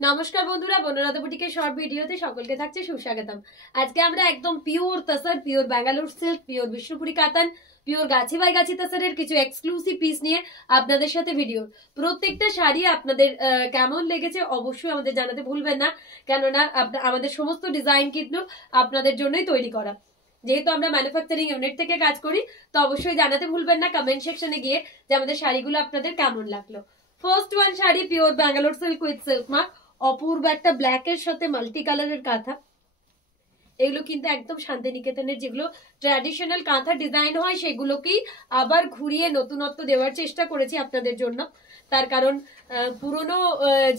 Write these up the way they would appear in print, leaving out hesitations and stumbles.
নমস্কার বন্ধুরা, বনলতা বুটিকের শর্ট ভিডিওতে সকলকে থাকছে সুস্বাগতম। আজকে আমরা একদম pure tussar, pure Bangalore silk, pure Bishnupuri কাতান, পিওর গাছি বাই গাছি তসরের কিছু এক্সক্লুসিভ পিস নিয়ে আপনাদের সাথে ভিডিও। প্রত্যেকটা শাড়ি আপনাদের কেমন লেগেছে অবশ্যই আমাদের জানাতে ভুলবেন না, কেননা আমাদের সমস্ত ডিজাইন কিন্তু আপনাদের জন্যই তৈরি করা। যেহেতু আমরা ম্যানুফ্যাকচারিং ইউনিট থেকে কাজ করি, তো অবশ্যই জানাতে ভুলবেন না কমেন্ট সেকশনে গিয়ে যে আমাদের শাড়িগুলো আপনাদের কেমন লাগলো। ফার্স্ট ওয়ান শাড়ি pure Bangalore silk with silk mark, অপূর্ব একটা ব্ল্যাক এর সাথে মাল্টি কালারের কাঁথা। এগুলো কিন্তু একদম শান্তিনিকেতনের যেগুলো ট্র্যাডিশনাল কাঁথা ডিজাইন হয় সেগুলোকেই আবার ঘুরিয়ে নতুনত্ব দেওয়ার চেষ্টা করেছি আপনাদের জন্য। তার কারণ পুরনো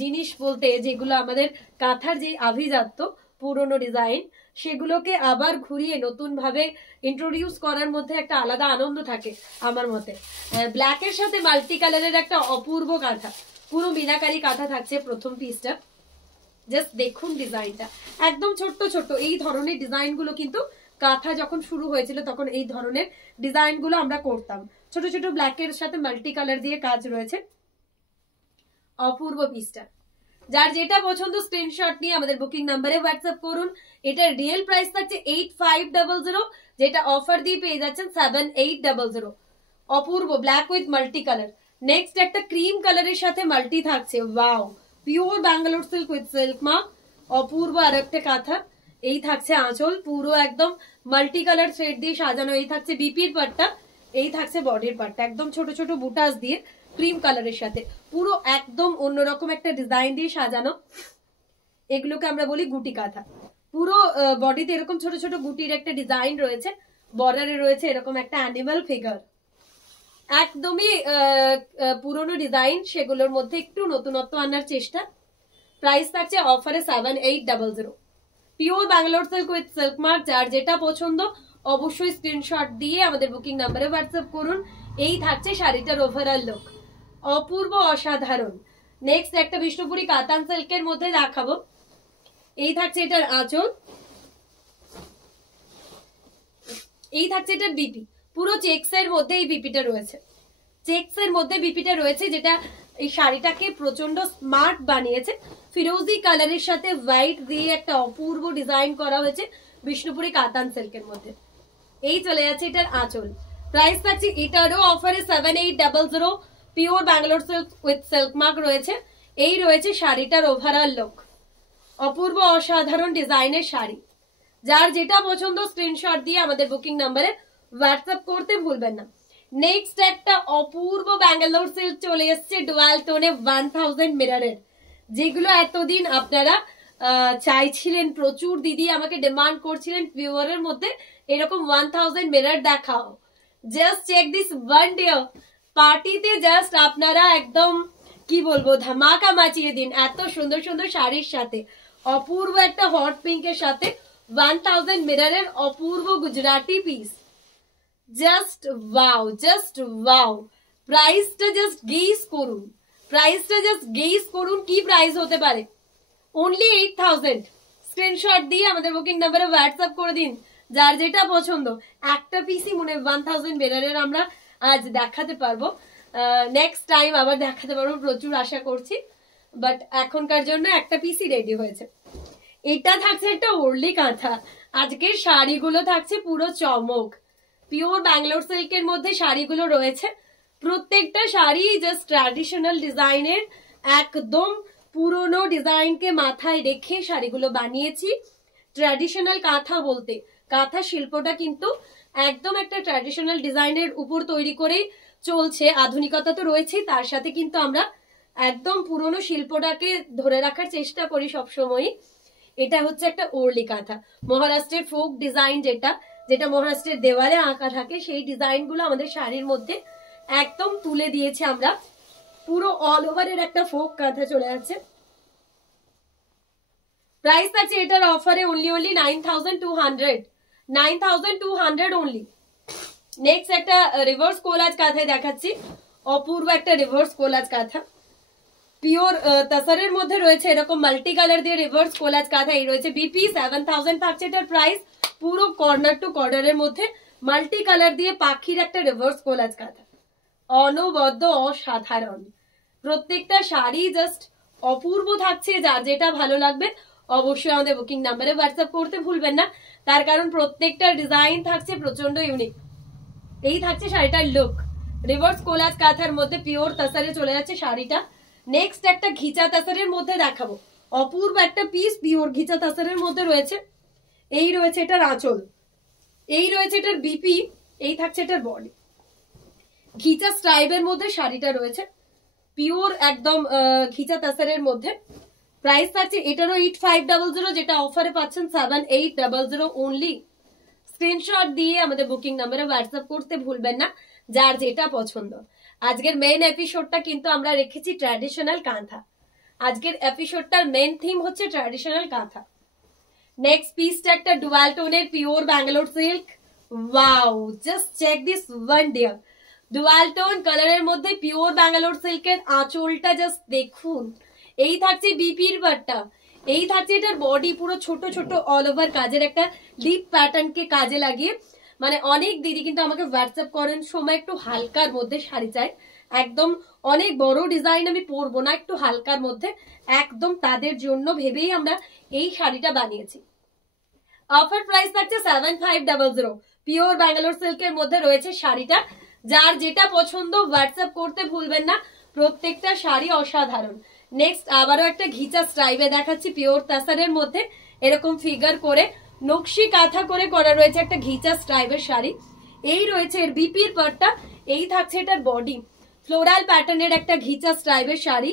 জিনিস বলতে যেগুলো আমাদের কাঁথার যে আভিজাত্য পুরনো ডিজাইন, সেগুলোকে আবার ঘুরিয়ে নতুন ভাবে ইন্ট্রোডিউস করার মধ্যে একটা আলাদা আনন্দ থাকে আমার মতে। ব্ল্যাক এর সাথে মাল্টি কালারের একটা অপূর্ব কাঁথা, পুরো মিনাকারি কাঁথা থাকছে প্রথম পিসটা। জাস্ট দেখুন ডিজাইনটা, একদম ছোট্ট ছোট্ট এই ধরনের ডিজাইন গুলো কিন্তু কাঁথা যখন শুরু হয়েছিল তখন এই ধরনের ডিজাইন গুলো আমরা করতাম। ছোট ছোট ব্ল্যাক এর সাথে মাল্টি কালার দিয়ে কাজ রয়েছে। অপূর্ব পিসটা, যার যেটা পছন্দ স্ক্রিনশট নিয়ে আমাদের বুকিং নাম্বারে হোয়াটসঅ্যাপ করুন। এটার রিয়েল প্রাইস থাকছে 8500, যেটা অফার দিয়ে পেয়ে যাচ্ছেন 7800। অপূর্ব black with multi colour. Next একটা ক্রিম কালারের সাথে মাল্টি থাকছে, wow, pure Bangalore silk with silk mark, অপূর্ব আর একটা কাঁথা। এই থাকছে আঁচল, পুরো একদম মাল্টি কালার থ্রেড দিয়ে সাজানো। এই থাকছে বিপির পাটটা, এই থাকছে বডির পাটটা, একদম ছোট ছোট বুটাস দিয়ে ক্রিম কালারের সাথে পুরো একদম অন্যরকম একটা ডিজাইন দিয়ে সাজানো। এগুলোকে আমরা বলি গুটি কাঁথা। পুরো বডিতে এরকম ছোট ছোট গুটির একটা ডিজাইন রয়েছে, বর্ডারে রয়েছে এরকম একটা অ্যানিমাল ফিগার। একদমই পুরনো ডিজাইন, সেগুলোর মধ্যে একটু নতুনত্ব আনার চেষ্টা। প্রাইস থাকছে অফারে 7800। Pure Bangalore silk with silk mark, যার যেটা পছন্দ অবশ্যই স্ক্রিনশট দিয়ে আমাদের বুকিং নাম্বারে হোয়াটসঅ্যাপ করুন। এই থাকছে শাড়িটার ওভারঅল লুক, অপূর্ব অসাধারণ। নেক্সট একটা বিষ্ণুপুরি কাতান সিল্কের মধ্যে দেখাবো। এই থাকছে এটার আঁচল, এই থাকছে এটার বিপি। পুরো চেক্স এর মধ্যে এই বিপিটা রয়েছে, চেক্স এর মধ্যে বিপিটা রয়েছে, যেটা এই শাড়িটাকে প্রচন্ড স্মার্ট বানিয়েছে। ফিরোজি কালারের সাথে হোয়াইট দিয়ে একটা অপূর্ব ডিজাইন করা হয়েছে বিষ্ণুপুরি কাতান সিল্কের মধ্যে। এই চলে যাচ্ছে এটার আঁচল। প্রাইস থাকছে এটারও অফারে 7800। Pure Bangalore silk with silk mark রয়েছে। এই রয়েছে শাড়িটার ওভারঅল লুক, অপূর্ব অসাধারণ ডিজাইনের শাড়ি। যার যেটা পছন্দ স্ক্রিনশট দিয়ে আমাদের বুকিং নাম্বারে হোয়াটসঅ্যাপ করতে ভুলবেন না। নেক্সট একটা অপূর্ব ব্যাঙ্গালোর সিল্ক চলে এসছে ডুয়াল টোনে 1000 মিররের, যেগুলো এতদিন আপনারা চাইছিলেন, প্রচুর দিদি আমাকে ডিমান্ড করছিলেন ভিউয়ারের মধ্যে এরকম 1000 মিরর দেখাও। Just check this one dear, পার্টিতে জাস্ট আপনারা একদম কি বলবো ধামাকা মাচিয়ে দিন এত সুন্দর সুন্দর শাড়ির সাথে। অপূর্ব একটা হট পিঙ্কের সাথে 1000 মিররের অপূর্ব Gujarati piece. Just wow, just wow. প্রাইসটা জাস্ট গেস করুন, প্রাইসটা জাস্ট গেস করুন কি প্রাইস হতে পারে। অনলি 8000। স্ক্রিনশট দিয়ে আমাদের বুকিং নাম্বারে হোয়াটসঅ্যাপ করে দিন যার যেটা পছন্দ। একটা পিসই মনে 1000 মিররের আমরা আজ দেখাতে পারবো, নেক্সট টাইম আবার দেখাতে পারবো প্রচুর আশা করছি, বাট এখনকার জন্য একটা পিসই রেডি হয়েছে। এটা থাকছে একটা ওরলি কাঁথা। আজকের শাড়িগুলো থাকছে পুরো চমক। পিওর ব্যাঙ্গালোর সিল্কের মধ্যে শাড়িগুলো রয়েছে, প্রত্যেকটা শাড়ি জাস্ট ট্র্যাডিশনাল ডিজাইনের, একদম পুরনো ডিজাইনকে মাথায় রেখে শাড়িগুলো বানিয়েছি। ট্র্যাডিশনাল কাঁথা বলতে কাঁথা শিল্পটা কিন্তু একদম একটা ট্র্যাডিশনাল ডিজাইনের উপর তৈরি করেই চলছে। আধুনিকতা তো রয়েছেই, তার সাথে কিন্তু আমরা একদম পুরনো শিল্পটাকে ধরে রাখার চেষ্টা করি সবসময়। এটা হচ্ছে একটা ওরলি কাঁথা, মহারাষ্ট্রের ফোক ডিজাইন, যেটা যেটা মহারাষ্ট্রের দেওয়ালে আঁকা থাকে, সেই ডিজাইন গুলো আমাদের শাড়ির মধ্যে একদম তুলে দিয়েছে আমরা। পুরো অল ওভারের একটা ফোক কাঁথা চলে যাচ্ছে। প্রাইস আছে এটার অফারে অনলি 9200, 9200 অনলি। নেক্সট একটা রিভার্স কোলাজ কাঁথায় দেখাচ্ছি, অপূর্ব একটা রিভার্স কোলাজ কাঁথা। পিওর তসরের মধ্যে রয়েছে এরকম মাল্টি কালার দিয়ে রিভার্স কোলাজ কাঁথা। এই রয়েছে বিপি, 7000 থাকছে এটার প্রাইস। পুরো কর্নার টু কর্নারের মধ্যে মাল্টি কালার দিয়ে পাখির একটা রিভার্স কোলাজ কাঁথা, অনবদ্য অসাধারণ। প্রত্যেকটা শাড়ি জাস্ট অপূর্ব থাকছে। যার যেটা ভালো লাগবে অবশ্যই আমাদের বুকিং নাম্বারে হোয়াটসঅ্যাপ করতে ভুলবেন না, তার কারণ প্রত্যেকটা ডিজাইন থাকছে প্রচন্ড ইউনিক। এই থাকছে শাড়িটার লুক, রিভার্স কোলাজ কাঁথার মধ্যে পিওর তাসারে চলে যাচ্ছে শাড়িটা। নেক্সট একটা ঘিচা তাসারের মধ্যে দেখাবো, অপূর্ব একটা পিস পিওর ঘিচা তাসারের মধ্যে রয়েছে। এই রয়েছে এটার আঁচল, এই রয়েছে এটার বিপি, এই থাকছে এটার বডি। ঘিচা স্ট্রাইবের মধ্যে শাড়িটা রয়েছে, পিওর একদম ঘিচা তাসারের মধ্যে। প্রাইস থাকছে এটারও 8500, যেটা অফারে পাচ্ছেন 7800 অনলি। স্ক্রিনশট দিয়ে আমাদের বুকিং নাম্বারে হোয়াটসঅ্যাপ করতে ভুলবেন না, যার যেটা পছন্দ। আজকের মেন এপিসোডটা কিন্তু আমরা রেখেছি ট্র্যাডিশনাল কাঁথা। আজকের এপিসোডটার মেন থিম হচ্ছে ট্র্যাডিশনাল কাঁথা। নেক্সট পিসটা একটা ডুয়াল টোনের pure Bangalore silk. Wow, just check this one dear, dual tone কালারের মধ্যে পিওর ব্যাঙ্গালোর সিল্কের আঁচলটা জাস্ট দেখুন। এই থাকছে বিপির পাটটা, এই থাকছে এটার বডি, পুরো ছোট ছোট অল ওভার কাজের একটা ডিপ প্যাটার্নকে কাজে লাগিয়ে। মানে অনেক দিদি কিন্তু আমাকে হোয়াটসঅ্যাপ করেন সময় একটু হালকার মধ্যে শাড়ি চাই, একদম অনেক বড় ডিজাইন আমি পরবো না, একটু হালকার মধ্যে, একদম তাদের জন্য ভেবেই আমরা এই শাড়িটা বানিয়েছি। অফার প্রাইস থাকছে 7500, পিওর ব্যাঙ্গালোর সিল্কের মধ্যে রয়েছে শাড়িটা। যার যেটা পছন্দ হোয়াটসঅ্যাপ করতে ভুলবেন না, প্রত্যেকটা শাড়ি অসাধারণ। নেক্সট আবারও একটা ঘিচা স্ট্রাইবে দেখাচ্ছি, পিওর তাসারের মধ্যে এরকম ফিগার করে নকশি কাঁথা করে করা রয়েছে একটা ঘিচা স্ট্রাইবের শাড়ি। এই রয়েছে এর বিপির পার্টটা, এই থাকছে এটার বডি, ফ্লোরাল প্যাটার্নের একটা ঘিচা স্ট্রাইবের শাড়ি।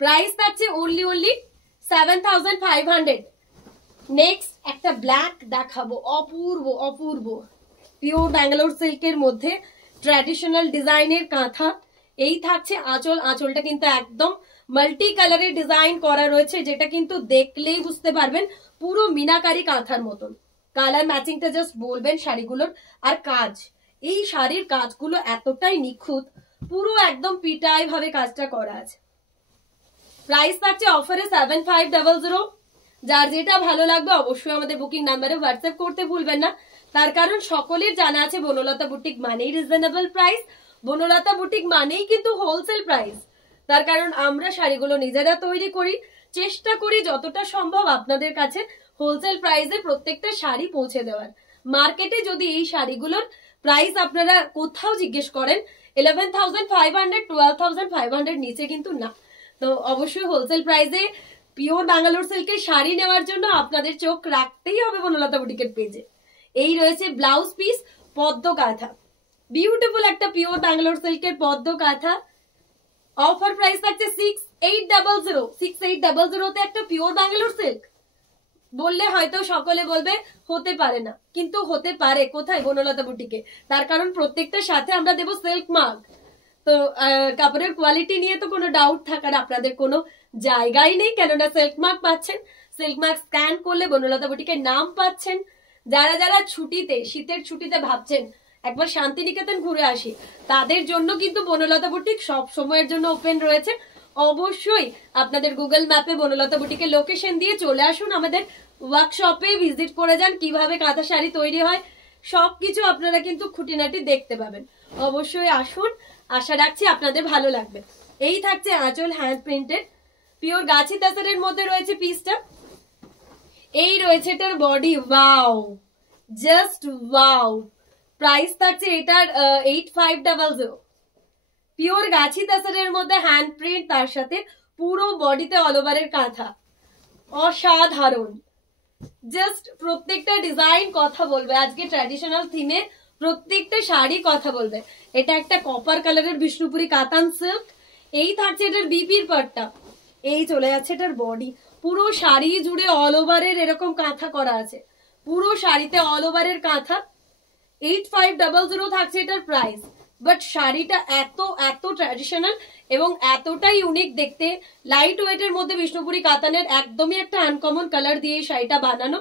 প্রাইস থাকছে অনলি 7500। নেক্সট একটা ব্ল্যাক দেখাবো, অপূর্ব অপূর্ব পিওর ব্যাঙ্গালোর সিল্কের মধ্যে ট্র্যাডিশনাল ডিজাইনের কাঁথা। এই থাকছে আঁচল, আঁচলটা কিন্তু একদম মাল্টি কালারের ডিজাইন করা রয়েছে, যেটা কিন্তু দেখলেই বুঝতে পারবেন পুরো মিনাকারি কাঁথার মতন। কালার ম্যাচিংটা জাস্ট বলবেন শাড়িগুলোর। আর কাজ, এই শাড়ির কাজগুলো এতটাই নিখুঁত, পুরো একদম পিটাই ভাবে কাজটা করা আছে। প্রাইস থাকছে অফারে 7500। যার যেটা ভালো লাগবে অবশ্যই আমাদের বুকিং নাম্বারে হোয়াটসঅ্যাপ করতে ভুলবেন না, তার কারণ সকলের জানা আছে বনলতা বুটিক মানেই রিজনেবল প্রাইস, বনলতা বুটিক মানেই কিন্তু হোলসেল প্রাইস। তার কারণ আমরা শাড়িগুলো নিজেরা তৈরি করি, চেষ্টা করি যতটা সম্ভব আপনাদের কাছে হোলসেল প্রাইসে প্রত্যেকটা শাড়ি পৌঁছে দেওয়ার। মার্কেটে যদি এই শাড়িগুলোর প্রাইস আপনারা কোথাও জিজ্ঞেস করেন 11,500, 12,500 নিচে কিন্তু না। তো অবশ্যই হোলসেল প্রাইসে পিওর ব্যাঙ্গালোর সিল্কের শাড়ি নেওয়ার জন্য আপনাদের চোখ রাখতেই হবে বনলতা বুটিকের পেজে। এই রয়েছে ব্লাউজ পিস, পদ্ম কাঁথা, বিউটিফুল একটা পিওর ব্যাঙ্গালোর সিল্কের পদ্ম কাঁথা। অফার প্রাইস থাকছে 6800। 6800 একটা পিওর ব্যাঙ্গালোর সিল্ক বললে হয়তো সকলে বলবে হতে পারে না, কিন্তু হতে পারে। কোথায়? বনলতা বুটিকে। তার কারণ প্রত্যেকটার সাথে আমরা দেবো সিল্ক মার্ক। তো কাপড়ের কোয়ালিটি নিয়ে তো কোনো ডাউট থাকার আপনাদের কোনো জায়গাই নেই, কেননা সিল্ক মার্ক পাচ্ছেন। সিল্ক মার্ক স্ক্যান করলে বনলতা বুটিকের নাম পাচ্ছেন। যারা যারা ছুটিতে, শীতের ছুটিতে ভাবছেন একবার শান্তিনিকেতন ঘুরে আসি, তাদের জন্য কিন্তু বনলতা বুটিক সব সময়ের জন্য ওপেন রয়েছে। অবশ্যই আপনাদের গুগল ম্যাপে বনলতা বুটিকের লোকেশন দিয়ে চলে আসুন, আমাদের ওয়ার্কশপে ভিজিট করে যান, কিভাবে কাঁথা শাড়ি তৈরি হয় সবকিছু আপনারা কিন্তু খুঁটিনাটি দেখতে পাবেন। অবশ্যই আসুন, আশা রাখছি আপনাদের ভালো লাগবে। এই থাকছে আঁচল, হ্যান্ড প্রিন্টেড, পিওর গাছি তাসারের মধ্যে রয়েছে পিসটা। এই রয়েছে এটার body, wow, just wow. Price থাকছে এটার 8500। পিওর গাছি তাসারের মধ্যে হ্যান্ড প্রিন্ট, তার সাথে পুরো বডিতে অল ওভারের কাঁথা, অসাধারণ। জাস্ট প্রত্যেকটা ডিজাইন কথা বলবে। আজকে ট্র্যাডিশনাল থিমে প্রত্যেকটা শাড়ি কথা বলবে। এটা একটা কপার কালারের বিষ্ণুপুরি কাতান সিল্ক। এই থাকছে এটার বিপির পাটটা, এই চলে যাচ্ছে এটার বডি। পুরো শাড়ি জুড়ে অল ওভারের এরকম কাঁথা করা আছে, পুরো শাড়িতে অল ওভারের কাঁথা। 8500 থাকছে এটার প্রাইস। বাট শাড়িটা এত এত ট্র্যাডিশনাল এবং এতটাই ইউনিক দেখতে। লাইট ওয়েটের মধ্যে বিষ্ণুপুরি কাতানের একদমই একটা আনকমন কালার দিয়ে শাড়িটা বানানো।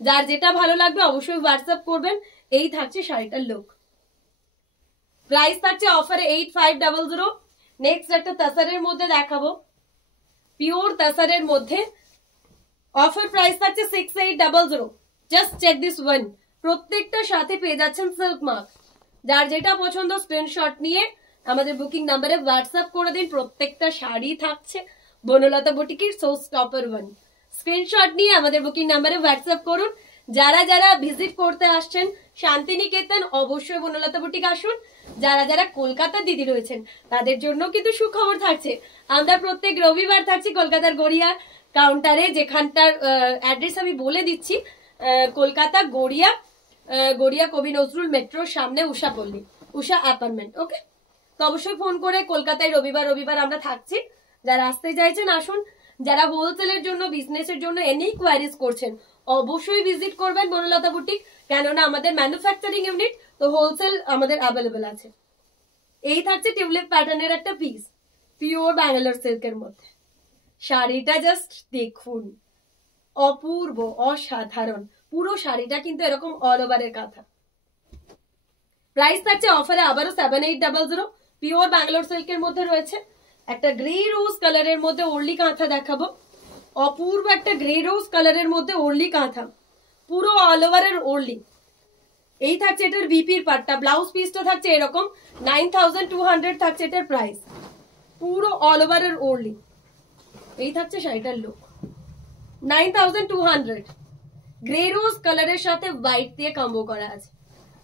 যার যেটা ভালো লাগবে অবশ্যই হোয়াটসঅ্যাপ করবেন। এই থাকছে শাড়িটার লুক। প্রাইস থাকছে অফারে 8500। নেক্সট একটা তাসারের মধ্যে দেখাবো, পিওর তাসারের মধ্যে অফার প্রাইস থাকছে 6800। Just check this one. প্রত্যেকটার সাথে পেয়ে যাচ্ছেন সিল্ক মার্ক। যার যেটা পছন্দ স্ক্রিনশট নিয়ে আমাদের বুকিং নাম্বারে হোয়াটসঅ্যাপ করে দিন। প্রত্যেকটা শাড়ি থাকছে বনলতা বুটিকের সো স্টপার 1। স্ক্রিনশট নিয়ে আমাদের বুকিং নাম্বারে হোয়াটসঅ্যাপ করুন। যারা যারা ভিজিট করতে আসছেন শান্তিনিকেতন, অবশ্যই বনলতা বুটিক আসুন। যারা যারা কলকাতা দিদি রয়েছেন তাদের জন্য কিন্তু সুখবর থাকছে। আমরা প্রত্যেক রবিবার থাকছি কলকাতার গড়িয়া কাউন্টারে, যেখানটার অ্যাড্রেস আমি বলে দিচ্ছি। কলকাতা গড়িয়া কবি নজরুল মেট্রোর সামনে উষাপল্লী, উষা অ্যাপার্টমেন্ট। ওকে, তো অবশ্যই ফোন করে কলকাতায় রবিবার আমরা থাকছি। যারা আসতে চাইছেন আসুন। যারা হোলসেলের জন্য, বিজনেসের জন্য এনি কোয়ারিজ করছেন অবশ্যই ভিজিট করবেন বনলতা বুটিক, কেননা আমাদের ম্যানুফ্যাকচারিং ইউনিট, তো হোলসেল আমাদের অ্যাভেলেবেল আছে। এই থাকছে টিউলিপ প্যাটার্নের একটা পিস, পিওর ব্যাঙ্গালোর সিল্কের মধ্যে। শাড়িটা জাস্ট দেখুন, অপূর্ব, অসাধারণ। পুরো শাড়িটা কিন্তু এরকম অল ওভারের কাঁথা। প্রাইস থাকছে অফারে আবারও 7800, পিওর ব্যাঙ্গালোর সিল্কের মধ্যে রয়েছে। একটা গ্রে রোজ কালারের মধ্যে ওরলি কাঁথা দেখাবো, অপূর্ব একটা গ্রে রোজ কালারের মধ্যে ওরলি কাঁথা, পুরো অল ওভারের ওরলি। এই থাকছে এটার বিপির পার্টটা, ব্লাউজ পিসটা থাকছে এরকম 9200 থাকছে এটার প্রাইস, পুরো অল ওভারের ওরলি। এই থাকছে শাড়িটার লুক, 9200। গ্রে রোজ কালারের সাথে হোয়াইট দিয়ে কম্বো করা আছে।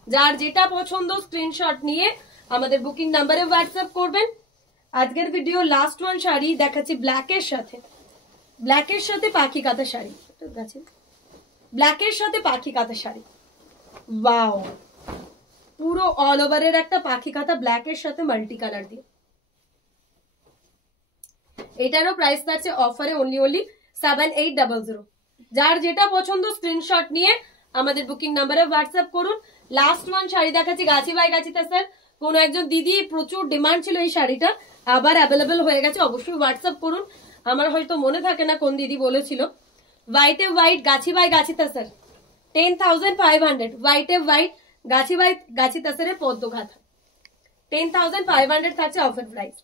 যার যেটা পছন্দ স্ক্রিনশট নিয়ে আমাদের বুকিং নাম্বারে হোয়াটসঅ্যাপ করবেন। আজকের ভিডিও লাস্ট ওয়ান শাড়ি দেখাচ্ছি ব্ল্যাকের সাথে পাখি কাঁথা শাড়ি, ব্ল্যাকের সাথে পাখি কাঁথা শাড়ি। ওয়াও, পুরো অল ওভারের একটা পাখি কাঁথা ব্ল্যাকের সাথে মাল্টি কালার দিয়ে। এটারও প্রাইস থাকছে অফারে অনলি 7800। যার যেটা পছন্দ স্ক্রিনশট নিয়ে আমাদের বুকিং নাম্বারে হোয়াটসঅ্যাপ করুন। লাস্ট ওয়ান শাড়ি দেখাচ্ছি গাছি বাই গাছিতে স্যার। কোন একজন দিদি প্রচুর ডিমান্ড ছিল এই শাড়িটা, আবার অ্যাভেলেবেল হয়ে গেছে, অবশ্যই হোয়াটসঅ্যাপ করুন। আমার হয়তো মনে থাকে না কোন দিদি বলেছিল। হোয়াইটে white Gachhi by গাছিতে sir 10,500, হোয়াইটে white Gachhi by গাছি তাসারের পদ্ম কাঁথা 10,500 থাকছে অফার প্রাইস।